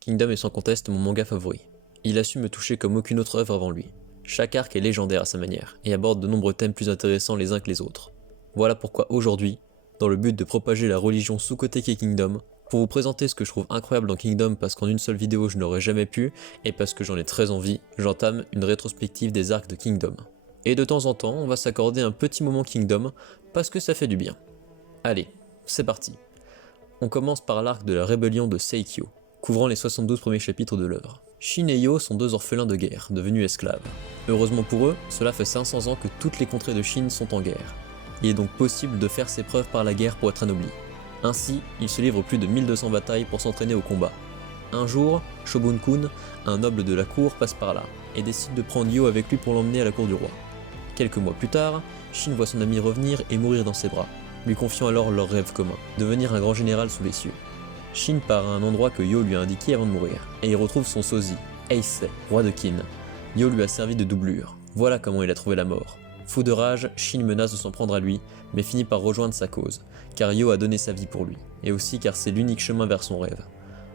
Kingdom est sans conteste mon manga favori. Il a su me toucher comme aucune autre œuvre avant lui. Chaque arc est légendaire à sa manière, et aborde de nombreux thèmes plus intéressants les uns que les autres. Voilà pourquoi aujourd'hui, dans le but de propager la religion sous-cotée qu'est Kingdom, pour vous présenter ce que je trouve incroyable dans Kingdom parce qu'en une seule vidéo je n'aurais jamais pu, et parce que j'en ai très envie, j'entame une rétrospective des arcs de Kingdom. Et de temps en temps, on va s'accorder un petit moment Kingdom, parce que ça fait du bien. Allez, c'est parti. On commence par l'arc de la rébellion de Seikyo, couvrant les 72 premiers chapitres de l'œuvre. Shin et Yo sont deux orphelins de guerre, devenus esclaves. Heureusement pour eux, cela fait 500 ans que toutes les contrées de Shin sont en guerre. Il est donc possible de faire ses preuves par la guerre pour être anobli. Ainsi, il se livre plus de 1200 batailles pour s'entraîner au combat. Un jour, Shobun-kun, un noble de la cour, passe par là, et décide de prendre Yo avec lui pour l'emmener à la cour du roi. Quelques mois plus tard, Shin voit son ami revenir et mourir dans ses bras, lui confiant alors leur rêve commun, devenir un grand général sous les cieux. Shin part à un endroit que Yo lui a indiqué avant de mourir, et il retrouve son sosie, Eisei, roi de Qin. Yo lui a servi de doublure, voilà comment il a trouvé la mort. Fou de rage, Shin menace de s'en prendre à lui, mais finit par rejoindre sa cause, car Yo a donné sa vie pour lui, et aussi car c'est l'unique chemin vers son rêve.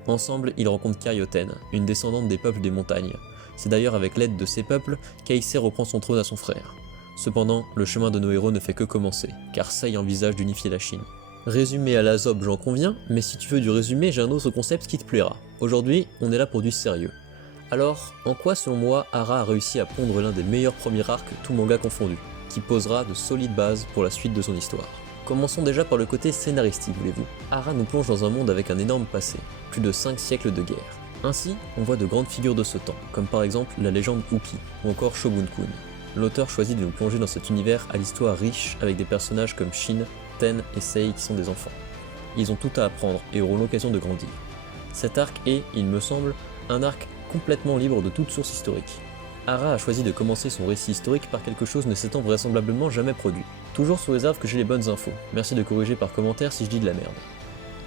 Ensemble, ils rencontrent Kaioten, une descendante des peuples des montagnes. C'est d'ailleurs avec l'aide de ces peuples qu'Eisei reprend son trône à son frère. Cependant, le chemin de nos héros ne fait que commencer, car Sei envisage d'unifier la Chine. Résumé à la zob, j'en conviens, mais si tu veux du résumé, j'ai un autre concept qui te plaira. Aujourd'hui, on est là pour du sérieux. Alors, en quoi selon moi, Hara a réussi à pondre l'un des meilleurs premiers arcs, tout manga confondu, qui posera de solides bases pour la suite de son histoire. Commençons déjà par le côté scénaristique, voulez-vous. Hara nous plonge dans un monde avec un énorme passé, plus de 5 siècles de guerre. Ainsi, on voit de grandes figures de ce temps, comme par exemple la légende Uki, ou encore Shogun-kun. L'auteur choisit de nous plonger dans cet univers à l'histoire riche avec des personnages comme Shin, Ten et Sei qui sont des enfants. Ils ont tout à apprendre et auront l'occasion de grandir. Cet arc est, il me semble, un arc complètement libre de toute source historique. Hara a choisi de commencer son récit historique par quelque chose ne s'étant vraisemblablement jamais produit. Toujours sous réserve que j'ai les bonnes infos, merci de corriger par commentaire si je dis de la merde.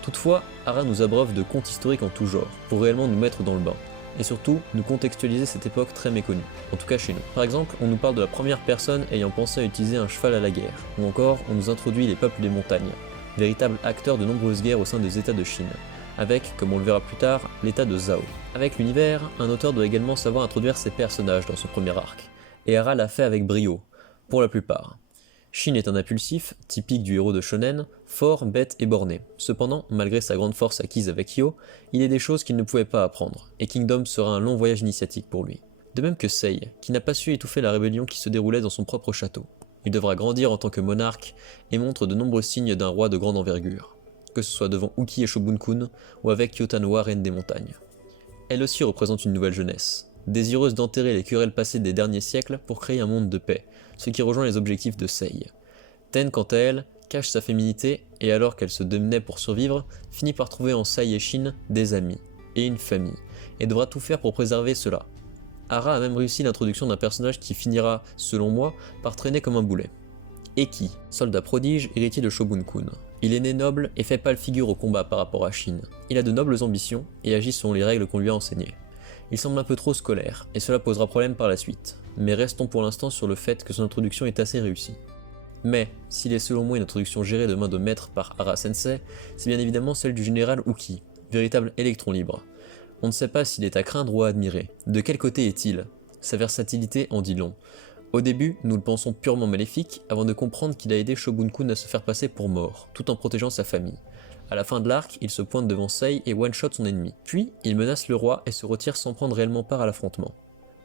Toutefois, Hara nous abreuve de contes historiques en tout genre, pour réellement nous mettre dans le bain. Et surtout, nous contextualiser cette époque très méconnue, en tout cas chez nous. Par exemple, on nous parle de la première personne ayant pensé à utiliser un cheval à la guerre, ou encore on nous introduit les peuples des montagnes, véritables acteurs de nombreuses guerres au sein des états de Chine, avec, comme on le verra plus tard, l'état de Zhao. Avec l'univers, un auteur doit également savoir introduire ses personnages dans son premier arc, et Hara l'a fait avec brio, pour la plupart. Shin est un impulsif, typique du héros de shonen, fort, bête et borné. Cependant, malgré sa grande force acquise avec Yo, il est des choses qu'il ne pouvait pas apprendre, et Kingdom sera un long voyage initiatique pour lui. De même que Sei, qui n'a pas su étouffer la rébellion qui se déroulait dans son propre château. Il devra grandir en tant que monarque, et montre de nombreux signes d'un roi de grande envergure, que ce soit devant Uki et Shobun-kun, ou avec Kyotanoa, reine des montagnes. Elle aussi représente une nouvelle jeunesse, désireuse d'enterrer les querelles passées des derniers siècles pour créer un monde de paix, ce qui rejoint les objectifs de Sei. Ten, quant à elle, cache sa féminité et alors qu'elle se démenait pour survivre, finit par trouver en Sei et Shin des amis et une famille, et devra tout faire pour préserver cela. Hara a même réussi l'introduction d'un personnage qui finira, selon moi, par traîner comme un boulet. Eki, soldat prodige, héritier de Shogun-kun. Il est né noble et fait pâle figure au combat par rapport à Shin. Il a de nobles ambitions et agit selon les règles qu'on lui a enseignées. Il semble un peu trop scolaire, et cela posera problème par la suite, mais restons pour l'instant sur le fait que son introduction est assez réussie. Mais, s'il est selon moi une introduction gérée de main de maître par Hara Sensei, c'est bien évidemment celle du général Uki, véritable électron libre. On ne sait pas s'il est à craindre ou à admirer. De quel côté est-il? Sa versatilité en dit long. Au début, nous le pensons purement maléfique, avant de comprendre qu'il a aidé Shogun-kun à se faire passer pour mort, tout en protégeant sa famille. À la fin de l'arc, il se pointe devant Sei et one-shot son ennemi. Puis, il menace le roi et se retire sans prendre réellement part à l'affrontement.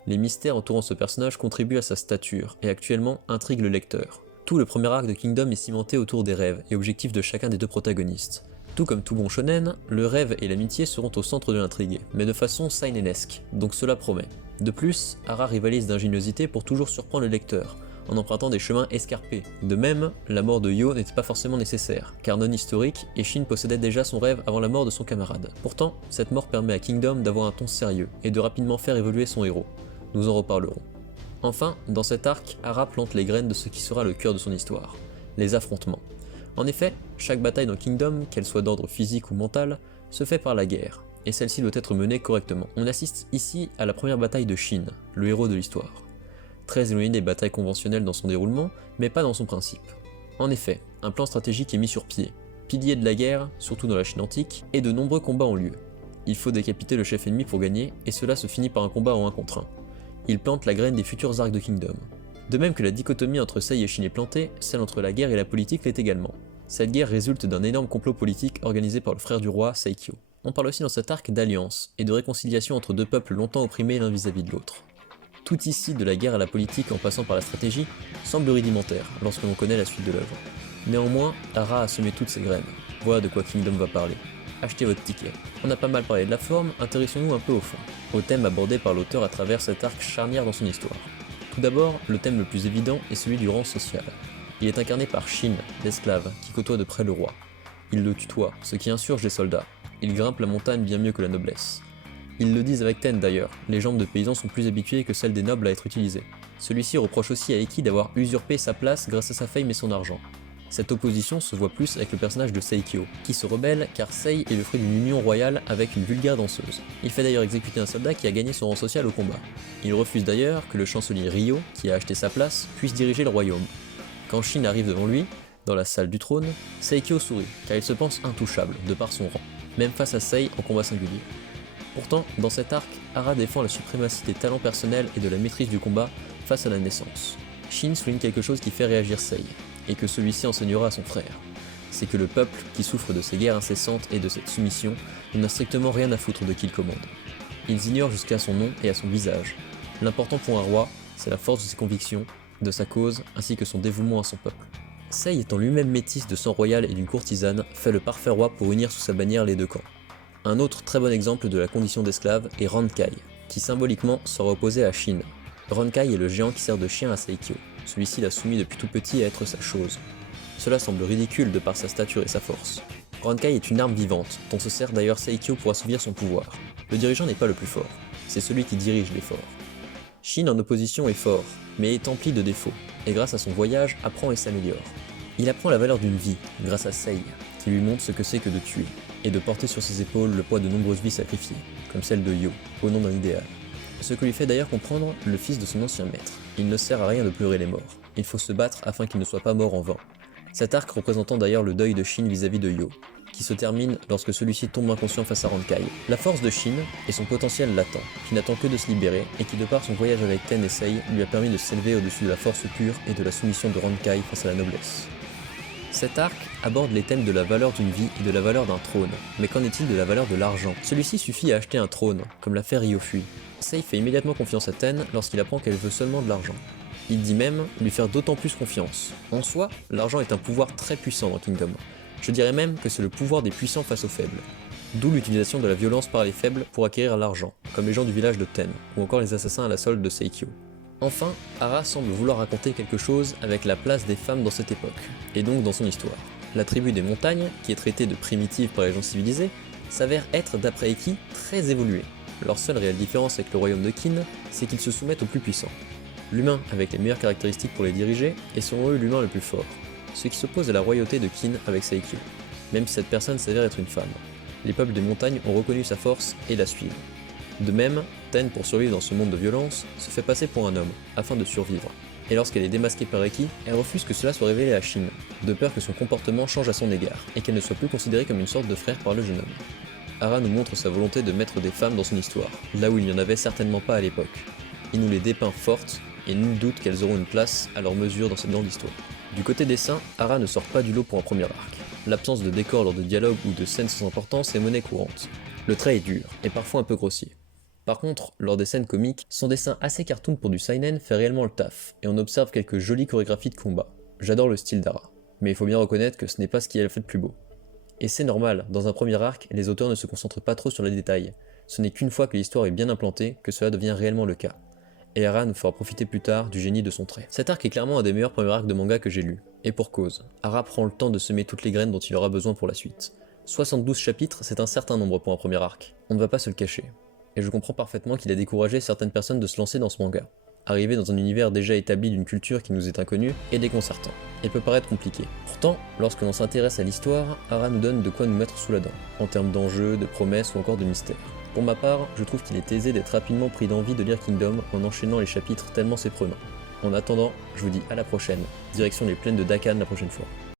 Les mystères entourant ce personnage contribuent à sa stature, et actuellement intriguent le lecteur. Tout le premier arc de Kingdom est cimenté autour des rêves et objectifs de chacun des deux protagonistes. Tout comme tout bon shonen, le rêve et l'amitié seront au centre de l'intrigue, mais de façon seinenesque, donc cela promet. De plus, Hara rivalise d'ingéniosité pour toujours surprendre le lecteur, en empruntant des chemins escarpés. De même, la mort de Yo n'était pas forcément nécessaire, car non historique, et Shin possédait déjà son rêve avant la mort de son camarade. Pourtant, cette mort permet à Kingdom d'avoir un ton sérieux, et de rapidement faire évoluer son héros. Nous en reparlerons. Enfin, dans cet arc, Hara plante les graines de ce qui sera le cœur de son histoire, les affrontements. En effet, chaque bataille dans Kingdom, qu'elle soit d'ordre physique ou mental, se fait par la guerre, et celle-ci doit être menée correctement. On assiste ici à la première bataille de Shin, le héros de l'histoire. Très éloigné des batailles conventionnelles dans son déroulement, mais pas dans son principe. En effet, un plan stratégique est mis sur pied, pilier de la guerre, surtout dans la Chine antique, et de nombreux combats ont lieu. Il faut décapiter le chef ennemi pour gagner, et cela se finit par un combat en 1 contre 1. Il plante la graine des futurs arcs de Kingdom. De même que la dichotomie entre Sei et Shin est plantée, celle entre la guerre et la politique l'est également. Cette guerre résulte d'un énorme complot politique organisé par le frère du roi, Saikyo. On parle aussi dans cet arc d'alliance et de réconciliation entre deux peuples longtemps opprimés l'un vis-à-vis de l'autre. Tout ici, de la guerre à la politique en passant par la stratégie, semble rudimentaire lorsque l'on connaît la suite de l'œuvre. Néanmoins, Hara a semé toutes ses graines. Voilà de quoi Kingdom va parler. Achetez votre ticket. On a pas mal parlé de la forme, intéressons-nous un peu au fond, au thème abordé par l'auteur à travers cet arc charnière dans son histoire. Tout d'abord, le thème le plus évident est celui du rang social. Il est incarné par Shin, l'esclave, qui côtoie de près le roi. Il le tutoie, ce qui insurge les soldats. Il grimpe la montagne bien mieux que la noblesse. Ils le disent avec Ten d'ailleurs, les jambes de paysans sont plus habituées que celles des nobles à être utilisées. Celui-ci reproche aussi à Eki d'avoir usurpé sa place grâce à sa fame et son argent. Cette opposition se voit plus avec le personnage de Saikyo, qui se rebelle car Sei est le fruit d'une union royale avec une vulgaire danseuse. Il fait d'ailleurs exécuter un soldat qui a gagné son rang social au combat. Il refuse d'ailleurs que le chancelier Ryo, qui a acheté sa place, puisse diriger le royaume. Quand Shin arrive devant lui, dans la salle du trône, Saikyo sourit, car il se pense intouchable de par son rang, même face à Sei en combat singulier. Pourtant, dans cet arc, Hara défend la suprématie des talents personnels et de la maîtrise du combat face à la naissance. Shin souligne quelque chose qui fait réagir Sei, et que celui-ci enseignera à son frère. C'est que le peuple, qui souffre de ces guerres incessantes et de cette soumission, n'en a strictement rien à foutre de qui il commande. Ils ignorent jusqu'à son nom et à son visage. L'important pour un roi, c'est la force de ses convictions, de sa cause, ainsi que son dévouement à son peuple. Sei étant lui-même métis de sang royal et d'une courtisane, fait le parfait roi pour unir sous sa bannière les deux camps. Un autre très bon exemple de la condition d'esclave est Rankai, qui symboliquement sera opposé à Shin. Rankai est le géant qui sert de chien à Saikyo. Celui-ci l'a soumis depuis tout petit à être sa chose. Cela semble ridicule de par sa stature et sa force. Rankai est une arme vivante, dont se sert d'ailleurs Saikyo pour assouvir son pouvoir. Le dirigeant n'est pas le plus fort, c'est celui qui dirige les forts. Shin en opposition est fort, mais est empli de défauts, et grâce à son voyage apprend et s'améliore. Il apprend la valeur d'une vie, grâce à Sei, qui lui montre ce que c'est que de tuer, et de porter sur ses épaules le poids de nombreuses vies sacrifiées, comme celle de Yo, au nom d'un idéal. Ce que lui fait d'ailleurs comprendre le fils de son ancien maître. Il ne sert à rien de pleurer les morts, il faut se battre afin qu'il ne soit pas mort en vain. Cet arc représentant d'ailleurs le deuil de Shin vis-à-vis de Yo, qui se termine lorsque celui-ci tombe inconscient face à Rankai. La force de Shin est son potentiel latent, qui n'attend que de se libérer, et qui de par son voyage avec Ten et Sei lui a permis de s'élever au-dessus de la force pure et de la soumission de Rankai face à la noblesse. Cet arc aborde les thèmes de la valeur d'une vie et de la valeur d'un trône, mais qu'en est-il de la valeur de l'argent? Celui-ci suffit à acheter un trône, comme l'a fait Ryofui. Sei fait immédiatement confiance à Ten lorsqu'il apprend qu'elle veut seulement de l'argent. Il dit même lui faire d'autant plus confiance. En soi, l'argent est un pouvoir très puissant dans Kingdom. Je dirais même que c'est le pouvoir des puissants face aux faibles. D'où l'utilisation de la violence par les faibles pour acquérir l'argent, comme les gens du village de Ten, ou encore les assassins à la solde de Saikyo. Enfin, Hara semble vouloir raconter quelque chose avec la place des femmes dans cette époque, et donc dans son histoire. La tribu des montagnes, qui est traitée de primitive par les gens civilisés, s'avère être, d'après Eki, très évoluée. Leur seule réelle différence avec le royaume de Kin, c'est qu'ils se soumettent aux plus puissants. L'humain avec les meilleures caractéristiques pour les diriger est selon eux l'humain le plus fort, ce qui s'oppose à la royauté de Kin avec Saikyo, même si cette personne s'avère être une femme. Les peuples des montagnes ont reconnu sa force et la suivent. De même, Ten, pour survivre dans ce monde de violence, se fait passer pour un homme, afin de survivre. Et lorsqu'elle est démasquée par Eki, elle refuse que cela soit révélé à Shin, de peur que son comportement change à son égard, et qu'elle ne soit plus considérée comme une sorte de frère par le jeune homme. Hara nous montre sa volonté de mettre des femmes dans son histoire, là où il n'y en avait certainement pas à l'époque. Il nous les dépeint fortes, et nul doute qu'elles auront une place à leur mesure dans cette grande histoire. Du côté dessin, Hara ne sort pas du lot pour un premier arc. L'absence de décor lors de dialogues ou de scènes sans importance est monnaie courante. Le trait est dur, et parfois un peu grossier. Par contre, lors des scènes comiques, son dessin assez cartoon pour du seinen fait réellement le taf, et on observe quelques jolies chorégraphies de combat. J'adore le style d'Hara, mais il faut bien reconnaître que ce n'est pas ce qui a fait de plus beau. Et c'est normal, dans un premier arc, les auteurs ne se concentrent pas trop sur les détails. Ce n'est qu'une fois que l'histoire est bien implantée que cela devient réellement le cas. Et Hara nous fera profiter plus tard du génie de son trait. Cet arc est clairement un des meilleurs premiers arcs de manga que j'ai lu, et pour cause. Hara prend le temps de semer toutes les graines dont il aura besoin pour la suite. 72 chapitres, c'est un certain nombre pour un premier arc, on ne va pas se le cacher. Et je comprends parfaitement qu'il a découragé certaines personnes de se lancer dans ce manga. Arriver dans un univers déjà établi d'une culture qui nous est inconnue est déconcertant, et peut paraître compliqué. Pourtant, lorsque l'on s'intéresse à l'histoire, Hara nous donne de quoi nous mettre sous la dent, en termes d'enjeux, de promesses ou encore de mystères. Pour ma part, je trouve qu'il est aisé d'être rapidement pris d'envie de lire Kingdom en enchaînant les chapitres tellement c'est prenant. En attendant, je vous dis à la prochaine, direction les plaines de Dakan la prochaine fois.